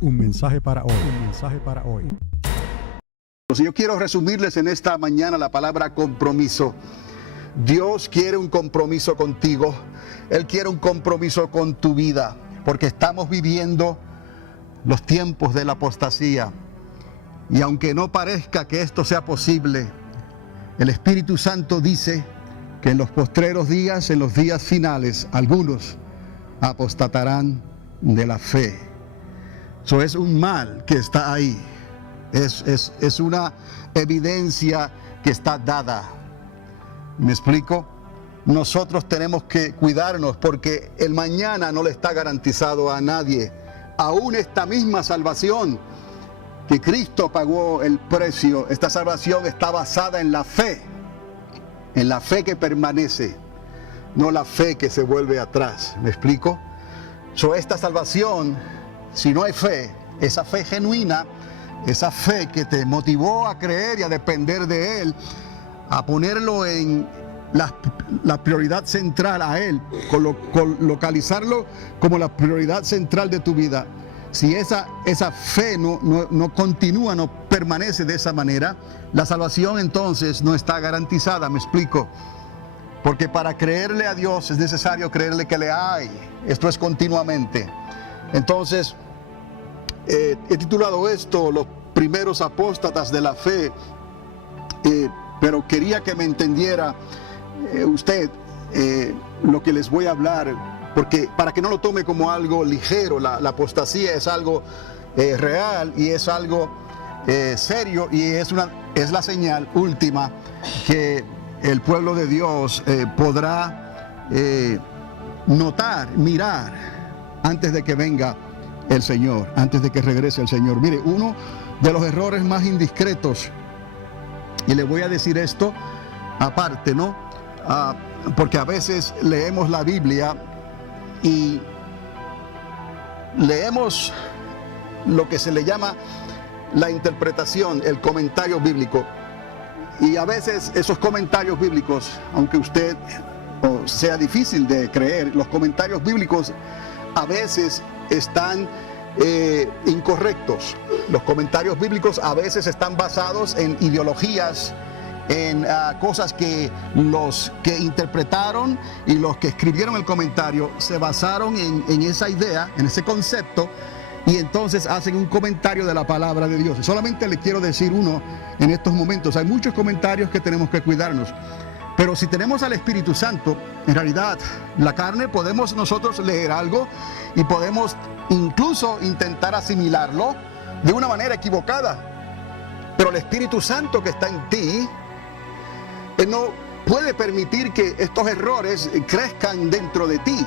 Un mensaje para hoy. Un mensaje para hoy. Yo quiero resumirles en esta mañana la palabra compromiso. Dios quiere un compromiso contigo. Él quiere un compromiso con tu vida, porque estamos viviendo los tiempos de la apostasía. Y aunque no parezca que esto sea posible, el Espíritu Santo dice que en los postreros días, en los días finales, algunos apostatarán de la fe. Eso es un mal que está ahí. Es una evidencia que está dada. ¿Me explico? Nosotros tenemos que cuidarnos porque el mañana no le está garantizado a nadie. Aún esta misma salvación que Cristo pagó el precio, esta salvación está basada en la fe que permanece, no la fe que se vuelve atrás. ¿Me explico? Esta salvación, si no hay fe, esa fe genuina, esa fe que te motivó a creer y a depender de Él, a ponerlo en la prioridad central a Él, localizarlo como la prioridad central de tu vida. Si esa fe no continúa, no permanece de esa manera, la salvación entonces no está garantizada. ¿Me explico? Porque para creerle a Dios es necesario creerle que le hay. Esto es continuamente. Entonces, he titulado esto Los primeros apóstatas de la fe, pero quería que me entendiera usted lo que les voy a hablar, porque para que no lo tome como algo ligero. La apostasía es algo real y es algo serio, y es la señal última que el pueblo de Dios podrá notar, mirar antes de que venga el Señor, antes de que regrese el Señor. Mire, uno de los errores más indiscretos, y le voy a decir esto aparte, ¿no? Porque a veces leemos la Biblia y leemos lo que se le llama la interpretación, el comentario bíblico. Y a veces esos comentarios bíblicos, aunque usted sea difícil de creer, los comentarios bíblicos a veces están incorrectos. Los comentarios bíblicos a veces están basados en ideologías, en cosas que los que interpretaron y los que escribieron el comentario se basaron en esa idea, en ese concepto, y entonces hacen un comentario de la palabra de Dios. Solamente le quiero decir uno en estos momentos. Hay muchos comentarios que tenemos que cuidarnos, pero si tenemos al Espíritu Santo, en realidad la carne, podemos nosotros leer algo y podemos incluso intentar asimilarlo de una manera equivocada, pero el Espíritu Santo que está en ti, Él no puede permitir que estos errores crezcan dentro de ti,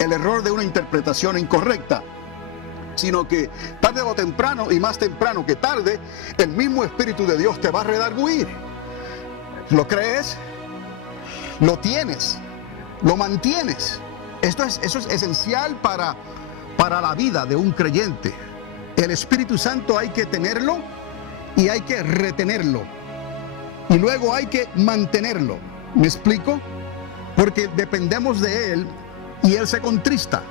el error de una interpretación incorrecta, sino que tarde o temprano, y más temprano que tarde, el mismo Espíritu de Dios te va a redarguir. ¿Lo crees? Lo tienes, lo mantienes. Eso es esencial para la vida de un creyente. El Espíritu Santo hay que tenerlo y hay que retenerlo. Y luego hay que mantenerlo. ¿Me explico? Porque dependemos de Él y Él se contrista.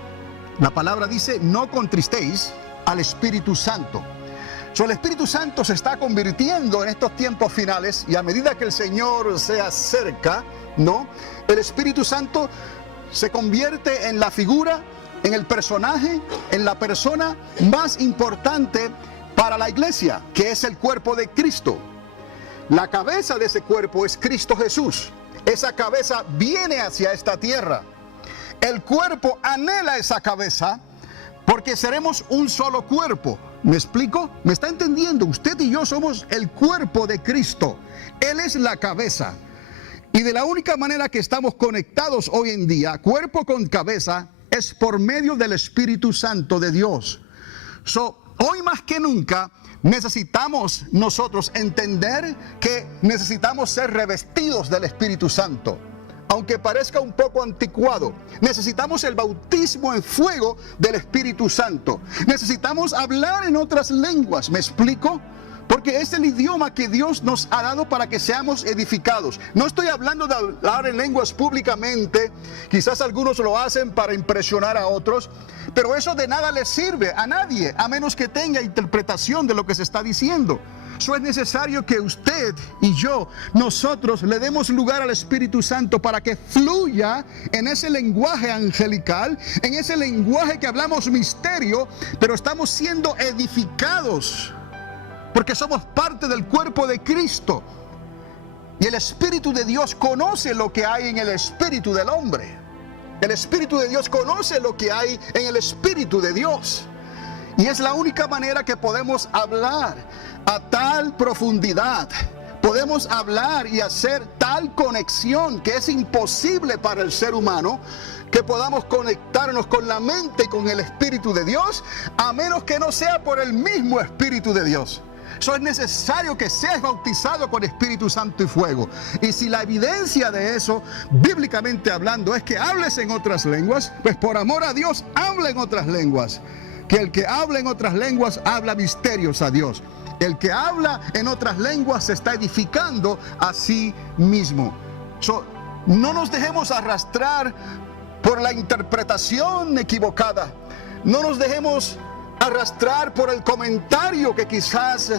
La palabra dice, no contristéis al Espíritu Santo. El Espíritu Santo se está convirtiendo en estos tiempos finales, y a medida que el Señor se acerca, ¿no? El Espíritu Santo se convierte en la figura, en el personaje, en la persona más importante para la iglesia, que es el cuerpo de Cristo. La cabeza de ese cuerpo es Cristo Jesús. Esa cabeza viene hacia esta tierra. El cuerpo anhela esa cabeza porque seremos un solo cuerpo. ¿Me explico? ¿Me está entendiendo? Usted y yo somos el cuerpo de Cristo. Él es la cabeza. Y de la única manera que estamos conectados hoy en día, cuerpo con cabeza, es por medio del Espíritu Santo de Dios. Hoy más que nunca necesitamos nosotros entender que necesitamos ser revestidos del Espíritu Santo. Aunque parezca un poco anticuado, necesitamos el bautismo en fuego del Espíritu Santo. Necesitamos hablar en otras lenguas. ¿Me explico? Porque es el idioma que Dios nos ha dado para que seamos edificados. No estoy hablando de hablar en lenguas públicamente. Quizás algunos lo hacen para impresionar a otros. Pero eso de nada le sirve a nadie, a menos que tenga interpretación de lo que se está diciendo. Eso es necesario que usted y yo, nosotros, le demos lugar al Espíritu Santo para que fluya en ese lenguaje angelical, en ese lenguaje que hablamos misterio, pero estamos siendo edificados. Porque somos parte del cuerpo de Cristo. Y el Espíritu de Dios conoce lo que hay en el espíritu del hombre. El Espíritu de Dios conoce lo que hay en el Espíritu de Dios. Y es la única manera que podemos hablar a tal profundidad. Podemos hablar y hacer tal conexión que es imposible para el ser humano, que podamos conectarnos con la mente y con el Espíritu de Dios, a menos que no sea por el mismo Espíritu de Dios. Eso es necesario que seas bautizado con Espíritu Santo y fuego. Y si la evidencia de eso, bíblicamente hablando, es que hables en otras lenguas, pues por amor a Dios, habla en otras lenguas. Que el que habla en otras lenguas habla misterios a Dios. El que habla en otras lenguas se está edificando a sí mismo. No nos dejemos arrastrar por la interpretación equivocada. No nos dejemos arrastrar por el comentario que quizás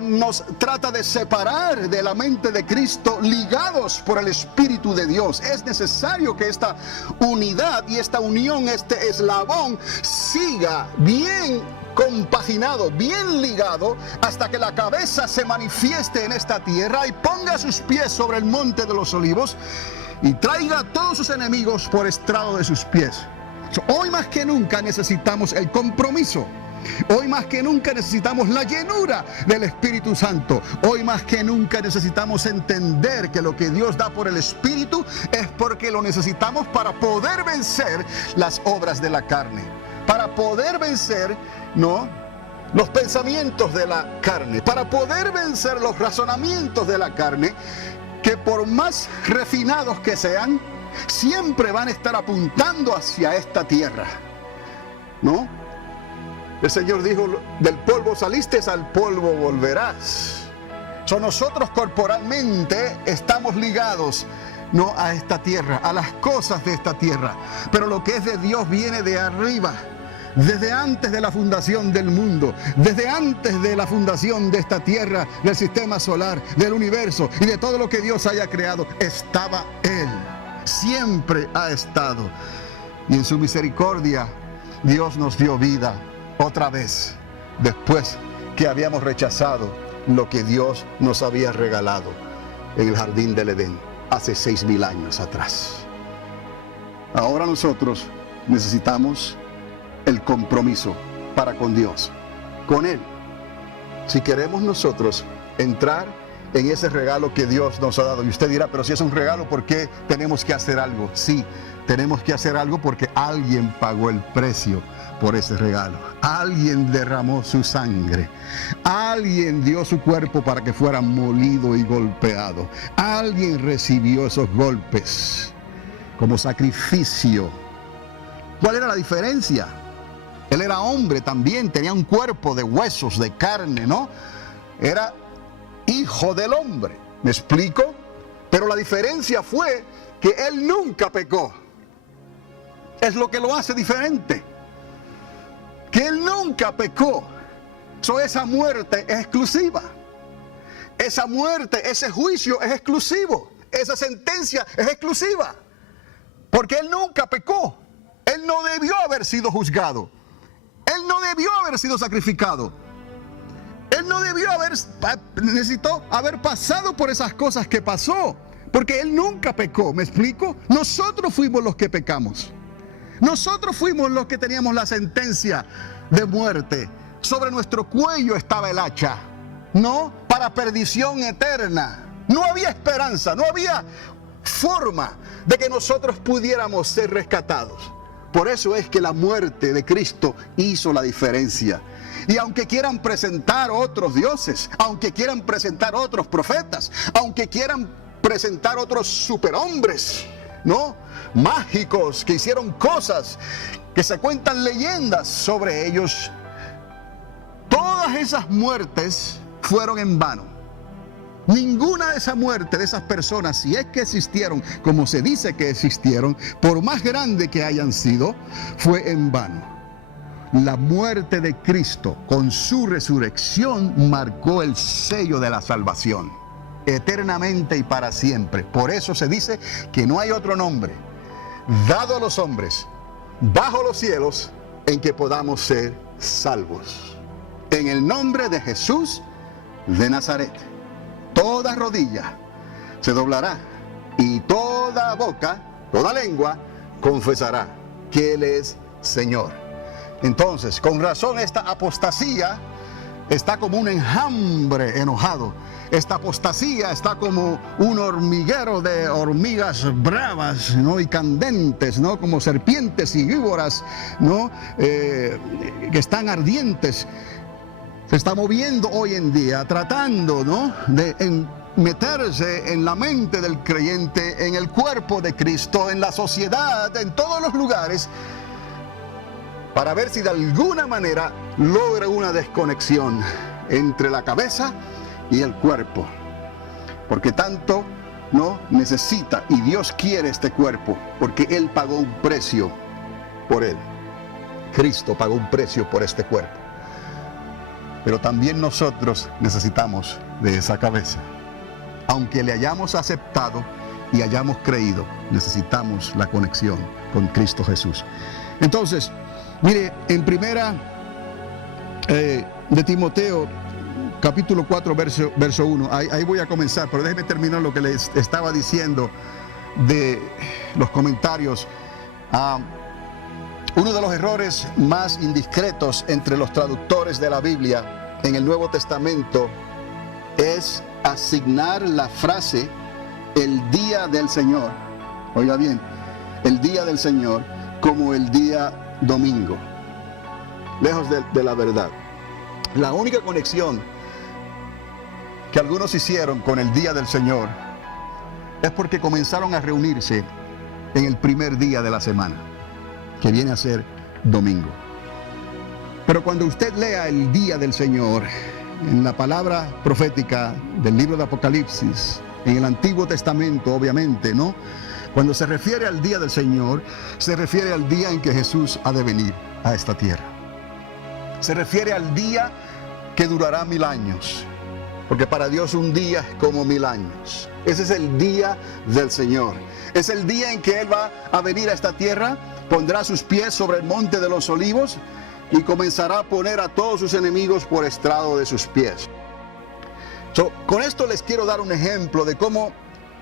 nos trata de separar de la mente de Cristo, ligados por el Espíritu de Dios. Es necesario que esta unidad y esta unión, este eslabón, siga bien compaginado, bien ligado, hasta que la cabeza se manifieste en esta tierra y ponga sus pies sobre el monte de los olivos y traiga a todos sus enemigos por estrado de sus pies. Hoy más que nunca necesitamos el compromiso. Hoy más que nunca necesitamos la llenura del Espíritu Santo. Hoy más que nunca necesitamos entender que lo que Dios da por el Espíritu es porque lo necesitamos para poder vencer las obras de la carne. Para poder vencer, los pensamientos de la carne. Para poder vencer los razonamientos de la carne, que por más refinados que sean, siempre van a estar apuntando hacia esta tierra, ¿no? El Señor dijo, del polvo saliste, al polvo volverás. Nosotros corporalmente estamos ligados, ¿no?, a esta tierra, a las cosas de esta tierra. Pero lo que es de Dios viene de arriba. Desde antes de la fundación del mundo, desde antes de la fundación de esta tierra, del sistema solar, del universo y de todo lo que Dios haya creado, estaba Él. Siempre ha estado. Y en su misericordia Dios nos dio vida otra vez, después que habíamos rechazado lo que Dios nos había regalado en el jardín del Edén hace 6,000 años atrás. Ahora nosotros necesitamos el compromiso para con Dios, con Él. Si queremos nosotros entrar en ese regalo que Dios nos ha dado. Y usted dirá, pero si es un regalo, ¿por qué tenemos que hacer algo? Sí, tenemos que hacer algo porque alguien pagó el precio por ese regalo. Alguien derramó su sangre. Alguien dio su cuerpo para que fuera molido y golpeado. Alguien recibió esos golpes como sacrificio. ¿Cuál era la diferencia? Él era hombre también, tenía un cuerpo de huesos, de carne, ¿no? Era hijo del hombre, ¿me explico? Pero la diferencia fue que él nunca pecó. Es lo que lo hace diferente. Que él nunca pecó. Esa muerte es exclusiva. Esa muerte, ese juicio es exclusivo. Esa sentencia es exclusiva. Porque él nunca pecó. Él no debió haber sido juzgado. Él no debió haber sido sacrificado. Él no necesitó haber pasado por esas cosas que pasó. Porque él nunca pecó, ¿me explico? Nosotros fuimos los que pecamos. Nosotros fuimos los que teníamos la sentencia de muerte. Sobre nuestro cuello estaba el hacha, ¿no? Para perdición eterna. No había esperanza, no había forma de que nosotros pudiéramos ser rescatados. Por eso es que la muerte de Cristo hizo la diferencia. Y aunque quieran presentar otros dioses, aunque quieran presentar otros profetas, aunque quieran presentar otros superhombres, ¿no?, mágicos que hicieron cosas, que se cuentan leyendas sobre ellos, todas esas muertes fueron en vano. Ninguna de esa muerte de esas personas, si es que existieron, como se dice que existieron, por más grande que hayan sido, fue en vano. La muerte de Cristo con su resurrección marcó el sello de la salvación, eternamente y para siempre. Por eso se dice que no hay otro nombre dado a los hombres bajo los cielos en que podamos ser salvos. En el nombre de Jesús de Nazaret, toda rodilla se doblará y toda boca, toda lengua confesará que Él es Señor. Entonces, con razón, esta apostasía está como un enjambre enojado. Esta apostasía está como un hormiguero de hormigas bravas, ¿no? Y candentes, ¿no? Como serpientes y víboras, ¿no? Que están ardientes. Se está moviendo hoy en día, tratando, ¿no? de meterse en la mente del creyente, en el cuerpo de Cristo, en la sociedad, en todos los lugares, para ver si de alguna manera logra una desconexión entre la cabeza y el cuerpo. Porque tanto no necesita, y Dios quiere este cuerpo, porque Él pagó un precio por él. Cristo pagó un precio por este cuerpo. Pero también nosotros necesitamos de esa cabeza. Aunque le hayamos aceptado y hayamos creído, necesitamos la conexión con Cristo Jesús. Entonces, mire, en primera de Timoteo, capítulo 4, verso 1, ahí voy a comenzar, pero déjeme terminar lo que les estaba diciendo de los comentarios. Uno de los errores más indiscretos entre los traductores de la Biblia en el Nuevo Testamento es asignar la frase el día del Señor, oiga bien, el día del Señor como el día domingo, lejos de la verdad. La única conexión que algunos hicieron con el día del Señor es porque comenzaron a reunirse en el primer día de la semana, que viene a ser domingo. Pero cuando usted lea el día del Señor en la palabra profética del libro de Apocalipsis, en el Antiguo Testamento, obviamente, ¿no? Cuando se refiere al día del Señor, se refiere al día en que Jesús ha de venir a esta tierra. Se refiere al día que durará 1000 años, porque para Dios un día es como 1000 años. Ese es el día del Señor. Es el día en que Él va a venir a esta tierra, pondrá sus pies sobre el monte de los olivos y comenzará a poner a todos sus enemigos por estrado de sus pies. Con esto les quiero dar un ejemplo de cómo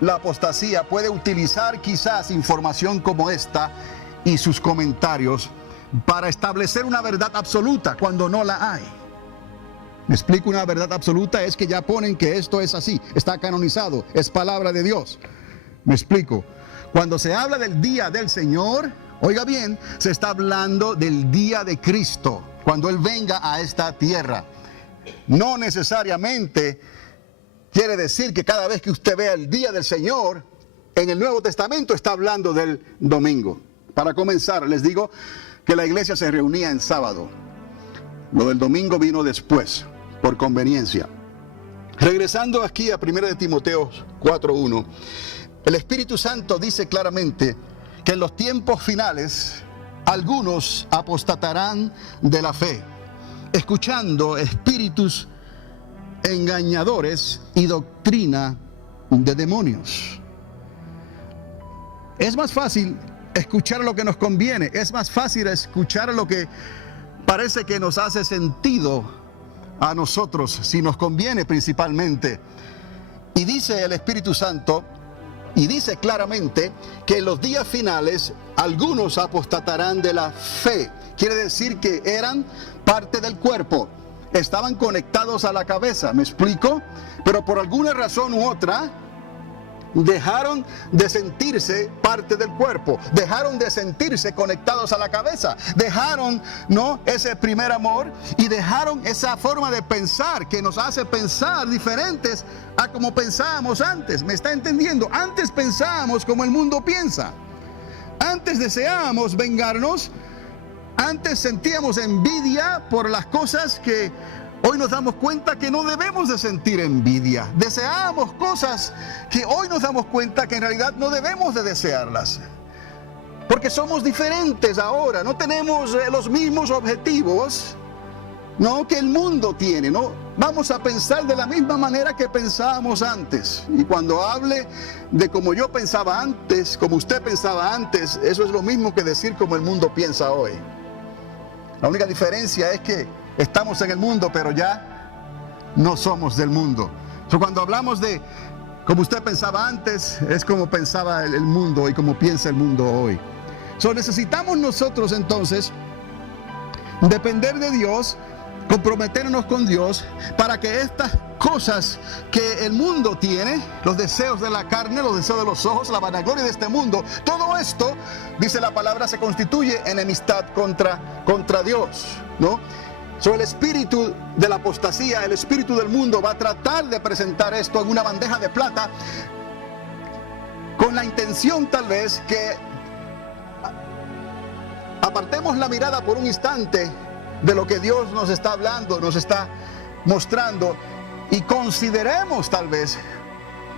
la apostasía puede utilizar quizás información como esta y sus comentarios para establecer una verdad absoluta cuando no la hay. Me explico, una verdad absoluta es que ya ponen que esto es así, está canonizado, es palabra de Dios. Me explico. Cuando se habla del día del Señor, oiga bien, se está hablando del día de Cristo, cuando Él venga a esta tierra. No necesariamente quiere decir que cada vez que usted vea el día del Señor en el Nuevo Testamento está hablando del domingo. Para comenzar, les digo que la iglesia se reunía en sábado. Lo del domingo vino después, por conveniencia. Regresando aquí a 1 de Timoteo 4:1, el Espíritu Santo dice claramente que en los tiempos finales algunos apostatarán de la fe, escuchando espíritus engañadores y doctrina de demonios. Es más fácil escuchar lo que nos conviene, es más fácil escuchar lo que parece que nos hace sentido a nosotros, si nos conviene principalmente. Y dice el Espíritu Santo, y dice claramente que en los días finales algunos apostatarán de la fe. Quiere decir que eran parte del cuerpo, estaban conectados a la cabeza, ¿me explico? Pero por alguna razón u otra dejaron de sentirse parte del cuerpo, dejaron de sentirse conectados a la cabeza, dejaron, ¿no?, ese primer amor y dejaron esa forma de pensar que nos hace pensar diferentes a como pensábamos antes. ¿Me está entendiendo? Antes pensábamos como el mundo piensa, antes deseábamos vengarnos, antes sentíamos envidia por las cosas que Hoy nos damos cuenta que no debemos de sentir envidia. Deseamos cosas que hoy nos damos cuenta que en realidad no debemos de desearlas. Porque somos diferentes ahora, no tenemos los mismos objetivos, ¿no?, que el mundo tiene, ¿no? Vamos a pensar de la misma manera que pensábamos antes. Y cuando hable de como yo pensaba antes, como usted pensaba antes, eso es lo mismo que decir como el mundo piensa hoy. La única diferencia es que estamos en el mundo, pero ya no somos del mundo. Cuando hablamos de como usted pensaba antes, es como pensaba el mundo y como piensa el mundo hoy. Necesitamos nosotros entonces depender de Dios, comprometernos con Dios para que estas cosas que el mundo tiene, los deseos de la carne, los deseos de los ojos, la vanagloria de este mundo, todo esto, dice la palabra, se constituye enemistad contra Dios, ¿no? El espíritu de la apostasía, el espíritu del mundo va a tratar de presentar esto en una bandeja de plata con la intención tal vez que apartemos la mirada por un instante de lo que Dios nos está hablando, nos está mostrando, y consideremos tal vez,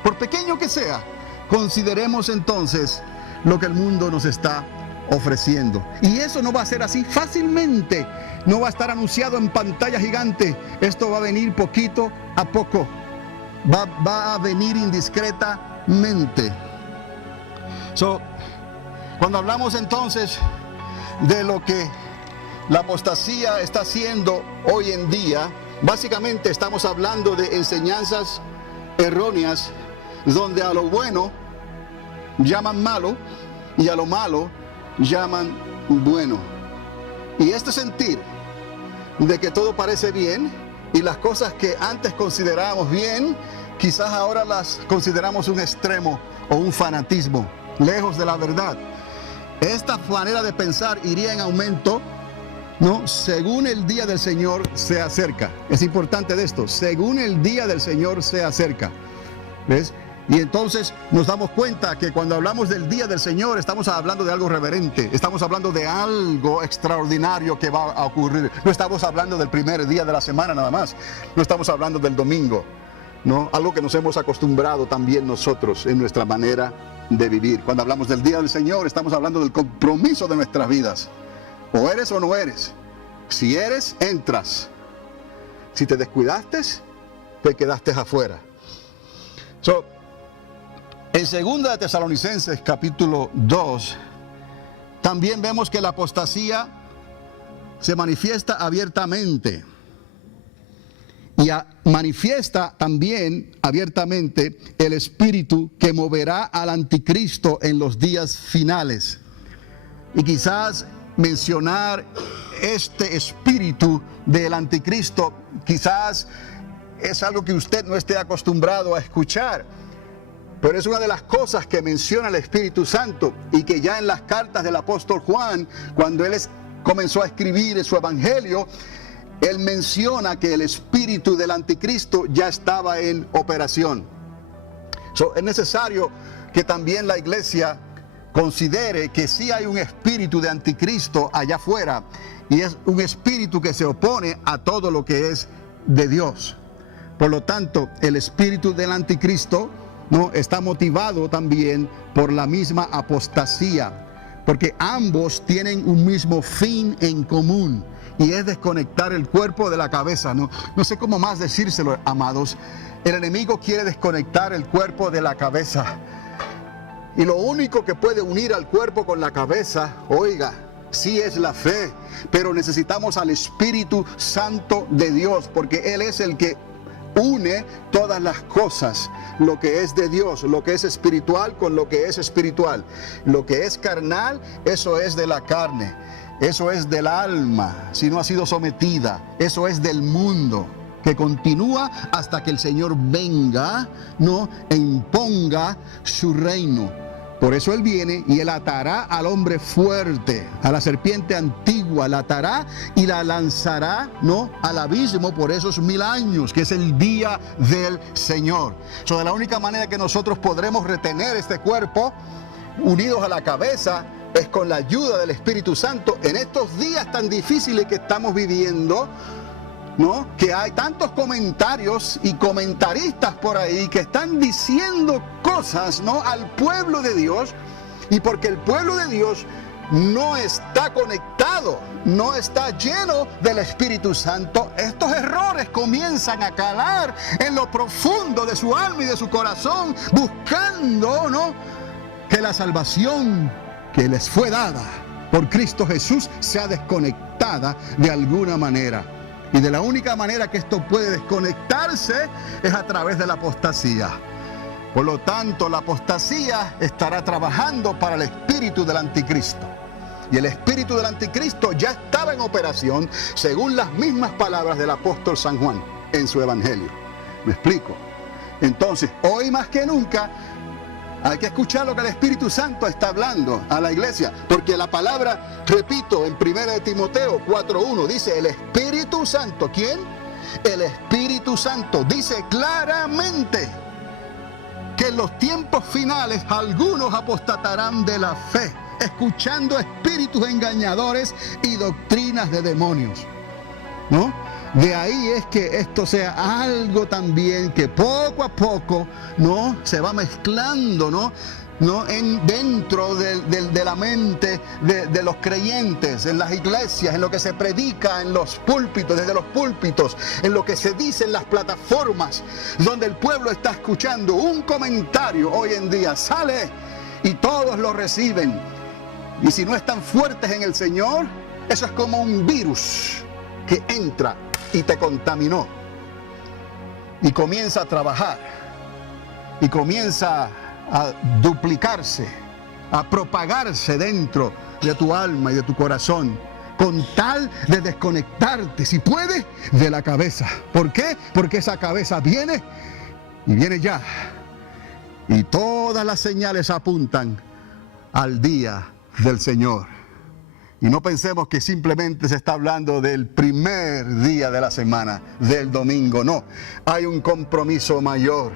por pequeño que sea, consideremos entonces lo que el mundo nos está ofreciendo. Y eso no va a ser así fácilmente, no va a estar anunciado en pantalla gigante. Esto va a venir poquito a poco, va a venir indiscretamente. Cuando hablamos entonces de lo que la apostasía está haciendo hoy en día, básicamente estamos hablando de enseñanzas erróneas donde a lo bueno llaman malo y a lo malo llaman bueno. Y este sentir de que todo parece bien y las cosas que antes considerábamos bien, quizás ahora las consideramos un extremo o un fanatismo, lejos de la verdad. Esta manera de pensar iría en aumento, ¿no?, según el día del Señor se acerca. Es importante de esto, según el día del Señor se acerca. ¿Ves? Y entonces nos damos cuenta que cuando hablamos del día del Señor estamos hablando de algo reverente, estamos hablando de algo extraordinario que va a ocurrir. No estamos hablando del primer día de la semana nada más, no estamos hablando del domingo, ¿no? Algo que nos hemos acostumbrado también nosotros en nuestra manera de vivir. Cuando hablamos del día del Señor estamos hablando del compromiso de nuestras vidas. O eres o no eres. Si eres, entras. Si te descuidaste, te quedaste afuera. En 2 de Tesalonicenses capítulo 2 también vemos que la apostasía se manifiesta abiertamente. Y manifiesta también abiertamente el espíritu que moverá al anticristo en los días finales. Y quizás mencionar este espíritu del anticristo quizás es algo que usted no esté acostumbrado a escuchar, pero es una de las cosas que menciona el Espíritu Santo y que ya en las cartas del apóstol Juan, cuando él comenzó a escribir en su evangelio, él menciona que el espíritu del anticristo ya estaba en operación. Es necesario que también la iglesia considere que sí hay un espíritu de anticristo allá afuera, y es un espíritu que se opone a todo lo que es de Dios. Por lo tanto, el espíritu del anticristo no está motivado también por la misma apostasía, porque ambos tienen un mismo fin en común, y es desconectar el cuerpo de la cabeza. No sé cómo más decírselo, amados. El enemigo quiere desconectar el cuerpo de la cabeza. Y lo único que puede unir al cuerpo con la cabeza, oiga, sí es la fe, pero necesitamos al Espíritu Santo de Dios, porque Él es el que une todas las cosas, lo que es de Dios, lo que es espiritual con lo que es espiritual. Lo que es carnal, eso es de la carne, eso es del alma, si no ha sido sometida, eso es del mundo, que continúa hasta que el Señor venga, no, e imponga su reino. Por eso Él viene y Él atará al hombre fuerte, a la serpiente antigua, la atará y la lanzará, ¿no?, al abismo por esos 1000 años, que es el día del Señor. De la única manera que nosotros podremos retener este cuerpo unidos a la cabeza es con la ayuda del Espíritu Santo en estos días tan difíciles que estamos viviendo, ¿no? Que hay tantos comentarios y comentaristas por ahí que están diciendo cosas, ¿no?, al pueblo de Dios, y porque el pueblo de Dios no está conectado, no está lleno del Espíritu Santo, estos errores comienzan a calar en lo profundo de su alma y de su corazón, buscando, ¿no?, que la salvación que les fue dada por Cristo Jesús sea desconectada de alguna manera. Y de la única manera que esto puede desconectarse es a través de la apostasía. Por lo tanto, la apostasía estará trabajando para el espíritu del anticristo. Y el espíritu del anticristo ya estaba en operación, según las mismas palabras del apóstol San Juan en su evangelio. ¿Me explico? Entonces, hoy más que nunca, hay que escuchar lo que el Espíritu Santo está hablando a la iglesia, porque la palabra, repito, en 1 de Timoteo 4:1 dice, el Espíritu Santo, ¿quién? El Espíritu Santo dice claramente que en los tiempos finales algunos apostatarán de la fe, escuchando espíritus engañadores y doctrinas de demonios, ¿no? De ahí es que esto sea algo también que poco a poco, ¿no?, se va mezclando, ¿no?, dentro de la mente de los creyentes, en las iglesias, en lo que se predica en los púlpitos, desde los púlpitos, en lo que se dice en las plataformas, donde el pueblo está escuchando un comentario hoy en día, sale y todos lo reciben. Y si no están fuertes en el Señor, eso es como un virus que entra y te contaminó y comienza a trabajar y comienza a duplicarse, a propagarse dentro de tu alma y de tu corazón, con tal de desconectarte, si puedes, de la cabeza. ¿Por qué? Porque esa cabeza viene y viene ya, y todas las señales apuntan al día del Señor. Y no pensemos que simplemente se está hablando del primer día de la semana, del domingo. No, hay un compromiso mayor.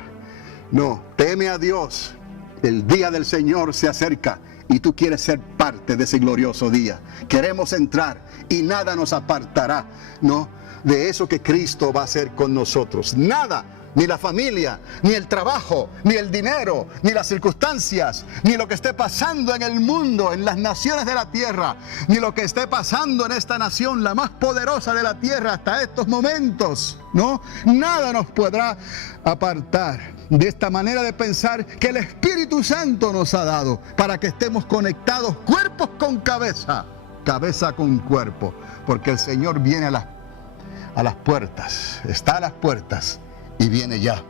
No, teme a Dios. El día del Señor se acerca y tú quieres ser parte de ese glorioso día. Queremos entrar y nada nos apartará, ¿no?, de eso que Cristo va a hacer con nosotros. Nada. Ni la familia, ni el trabajo, ni el dinero, ni las circunstancias, ni lo que esté pasando en el mundo, en las naciones de la tierra, ni lo que esté pasando en esta nación, la más poderosa de la tierra hasta estos momentos, ¿no? Nada nos podrá apartar de esta manera de pensar que el Espíritu Santo nos ha dado para que estemos conectados cuerpos con cabeza, cabeza con cuerpo, porque el Señor viene a las puertas, está a las puertas y viene ya.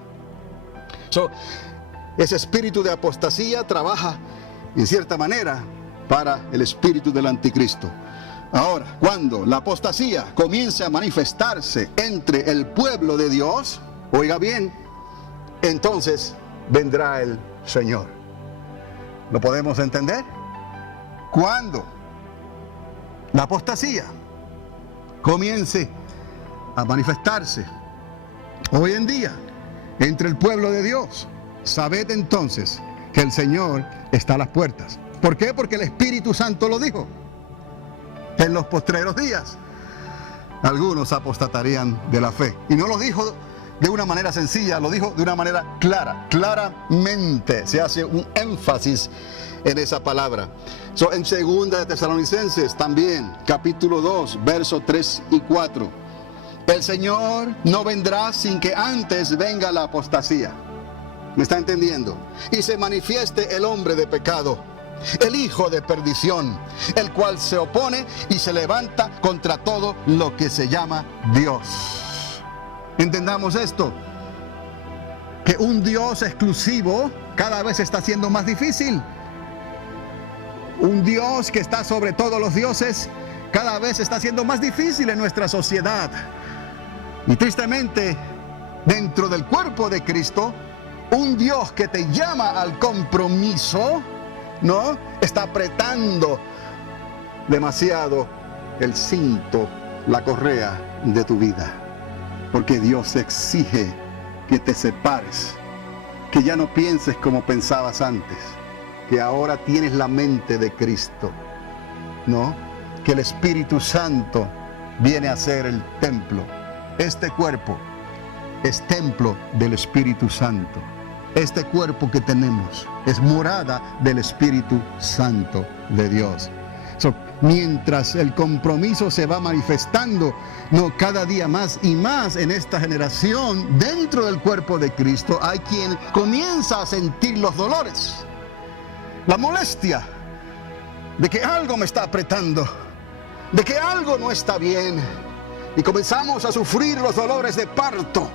Ese espíritu de apostasía trabaja en cierta manera para el espíritu del anticristo. Ahora, cuando la apostasía comience a manifestarse entre el pueblo de Dios, oiga bien, entonces vendrá el Señor. ¿Lo podemos entender? Cuando la apostasía comience a manifestarse hoy en día entre el pueblo de Dios, sabed entonces que el Señor está a las puertas. ¿Por qué? Porque el Espíritu Santo lo dijo. En los postreros días algunos apostatarían de la fe. Y no lo dijo de una manera sencilla, lo dijo de una manera clara, claramente. Se hace un énfasis en esa palabra. En 2 de Tesalonicenses también, capítulo 2, versos 3 y 4. El Señor no vendrá sin que antes venga la apostasía. ¿Me está entendiendo? Y se manifieste el hombre de pecado, el hijo de perdición, el cual se opone y se levanta contra todo lo que se llama Dios. Entendamos esto, que un Dios exclusivo cada vez está siendo más difícil. Un Dios que está sobre todos los dioses cada vez está siendo más difícil en nuestra sociedad. Y tristemente, dentro del cuerpo de Cristo, un Dios que te llama al compromiso, ¿no?, está apretando demasiado el cinto, la correa de tu vida. Porque Dios exige que te separes, que ya no pienses como pensabas antes, que ahora tienes la mente de Cristo, ¿no? Que el Espíritu Santo viene a ser el templo este cuerpo es templo del Espíritu Santo. Este cuerpo que tenemos es morada del Espíritu Santo de Dios. Mientras el compromiso se va manifestando, cada día más y más en esta generación, dentro del cuerpo de Cristo, hay quien comienza a sentir los dolores, la molestia de que algo me está apretando, de que algo no está bien, y comenzamos a sufrir los dolores de parto.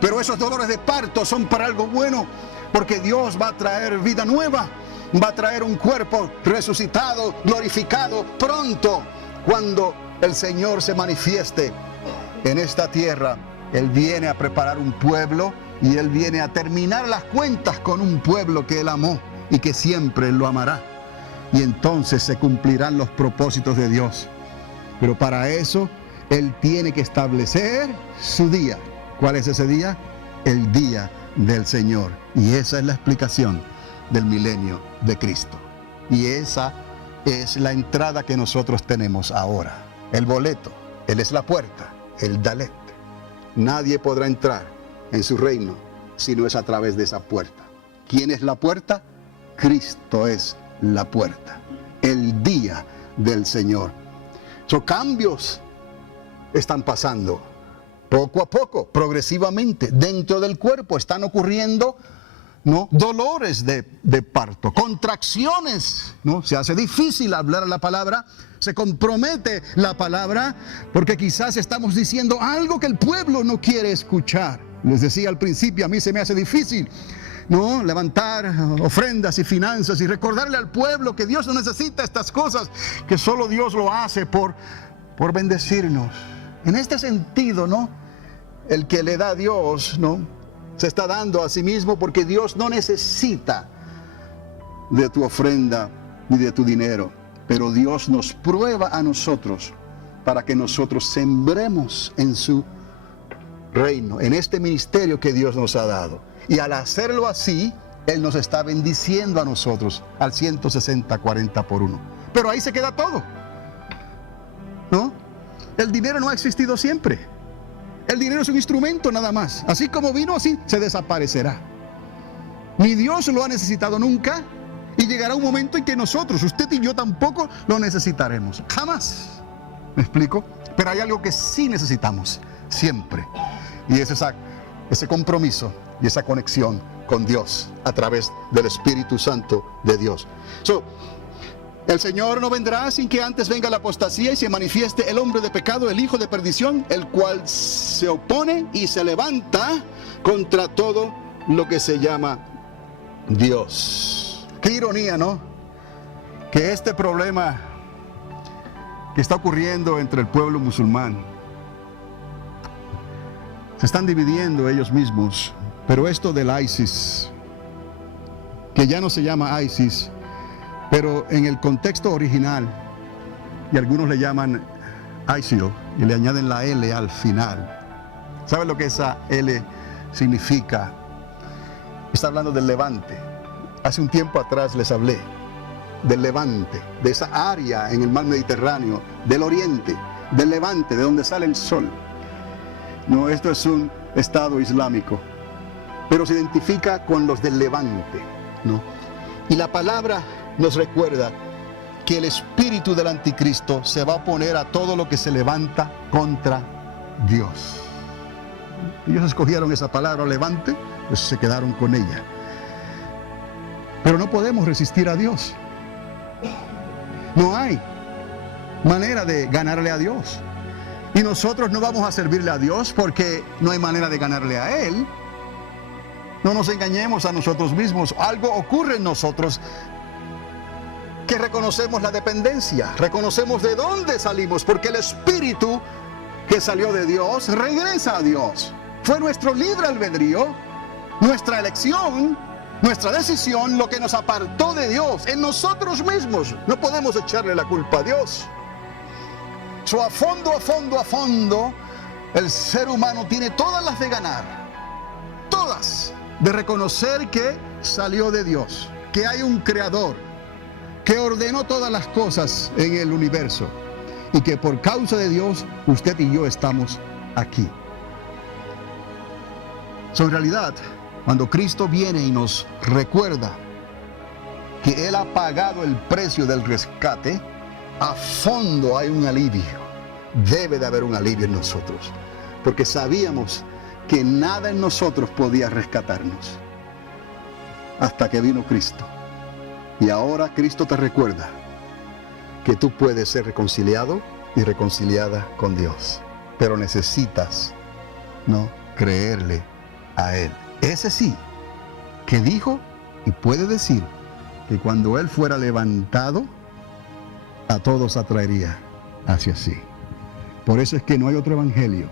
Pero esos dolores de parto son para algo bueno, porque Dios va a traer vida nueva, va a traer un cuerpo resucitado, glorificado pronto. Cuando el Señor se manifieste en esta tierra, Él viene a preparar un pueblo y Él viene a terminar las cuentas con un pueblo que Él amó y que siempre lo amará. Y entonces se cumplirán los propósitos de Dios. Pero para eso Él tiene que establecer su día. ¿Cuál es ese día? El día del Señor. Y esa es la explicación del milenio de Cristo. Y esa es la entrada que nosotros tenemos ahora. El boleto. Él es la puerta, el Dalet. Nadie podrá entrar en su reino si no es a través de esa puerta. ¿Quién es la puerta? Cristo es la puerta. El día del Señor. Cambios están pasando. Poco a poco, progresivamente, dentro del cuerpo están ocurriendo, dolores de parto, contracciones, se hace difícil hablar la palabra, se compromete la palabra, porque quizás estamos diciendo algo que el pueblo no quiere escuchar. Les decía al principio, a mí se me hace difícil, levantar ofrendas y finanzas y recordarle al pueblo que Dios no necesita estas cosas, que solo Dios lo hace por bendecirnos. En este sentido, el que le da a Dios, se está dando a sí mismo, porque Dios no necesita de tu ofrenda ni de tu dinero. Pero Dios nos prueba a nosotros para que nosotros sembremos en su reino, en este ministerio que Dios nos ha dado. Y al hacerlo así, Él nos está bendiciendo a nosotros al 160, 40 por 1. Pero ahí se queda todo, El dinero no ha existido siempre. El dinero es un instrumento nada más. Así como vino, así se desaparecerá. Ni Dios lo ha necesitado nunca, y llegará un momento en que nosotros, usted y yo, tampoco lo necesitaremos. Jamás. ¿Me explico? Pero hay algo que sí necesitamos, siempre. Y es ese compromiso y esa conexión con Dios a través del Espíritu Santo de Dios. El Señor no vendrá sin que antes venga la apostasía y se manifieste el hombre de pecado, el hijo de perdición, el cual se opone y se levanta contra todo lo que se llama Dios. Qué ironía, que este problema que está ocurriendo entre el pueblo musulmán, se están dividiendo ellos mismos, pero esto del ISIS, que ya no se llama ISIS, pero en el contexto original, y algunos le llaman ISIL, y le añaden la L al final. ¿Saben lo que esa L significa? Está hablando del levante. Hace un tiempo atrás les hablé del levante, de esa área en el mar Mediterráneo, del oriente, del levante, de donde sale el sol. Esto es un estado islámico, pero se identifica con los del levante, Y la palabra nos recuerda que el espíritu del anticristo se va a oponer a todo lo que se levanta contra Dios. Ellos escogieron esa palabra, levante, pues se quedaron con ella. Pero no podemos resistir a Dios. No hay manera de ganarle a Dios. Y nosotros no vamos a servirle a Dios porque no hay manera de ganarle a Él. No nos engañemos a nosotros mismos. Algo ocurre en nosotros que reconocemos la dependencia, reconocemos de dónde salimos, porque el espíritu que salió de Dios regresa a Dios. Fue nuestro libre albedrío, nuestra elección, nuestra decisión, lo que nos apartó de Dios, en nosotros mismos. No podemos echarle la culpa a Dios. A fondo, el ser humano tiene todas las de ganar, todas, de reconocer que salió de Dios, que hay un creador, que ordenó todas las cosas en el universo, y que por causa de Dios, usted y yo estamos aquí. En realidad, cuando Cristo viene y nos recuerda que Él ha pagado el precio del rescate, a fondo hay un alivio. Debe de haber un alivio en nosotros, porque sabíamos que nada en nosotros podía rescatarnos hasta que vino Cristo. Y ahora Cristo te recuerda que tú puedes ser reconciliado y reconciliada con Dios, pero necesitas creerle a Él. Ese sí, que dijo y puede decir que cuando Él fuera levantado, a todos atraería hacia sí. Por eso es que no hay otro evangelio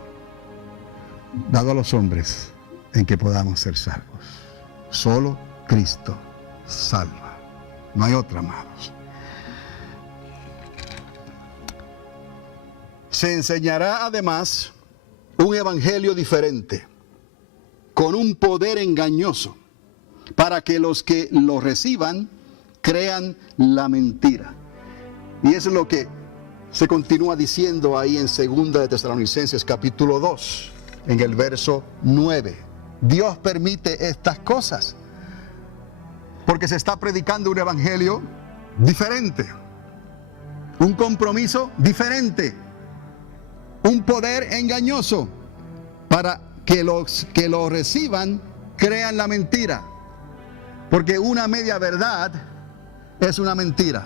dado a los hombres en que podamos ser salvos. Solo Cristo salva. No hay otra, amados. Se enseñará además un evangelio diferente, con un poder engañoso, para que los que lo reciban crean la mentira. Y eso es lo que se continúa diciendo ahí en 2 de Tesalonicenses capítulo 2, en el verso 9. Dios permite estas cosas porque se está predicando un evangelio diferente, un compromiso diferente, un poder engañoso, para que los que lo reciban crean la mentira. Porque una media verdad es una mentira.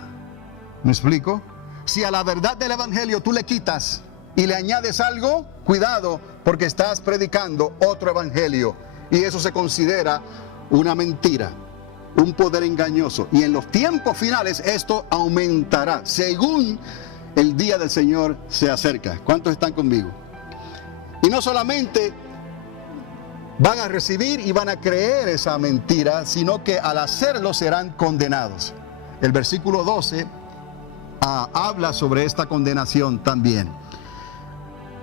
¿Me explico? Si a la verdad del evangelio tú le quitas y le añades algo, cuidado, porque estás predicando otro evangelio. Y eso se considera una mentira, un poder engañoso. Y en los tiempos finales esto aumentará según el día del Señor se acerca. ¿Cuántos están conmigo? Y no solamente van a recibir y van a creer esa mentira, sino que al hacerlo serán condenados. El versículo 12 habla sobre esta condenación también.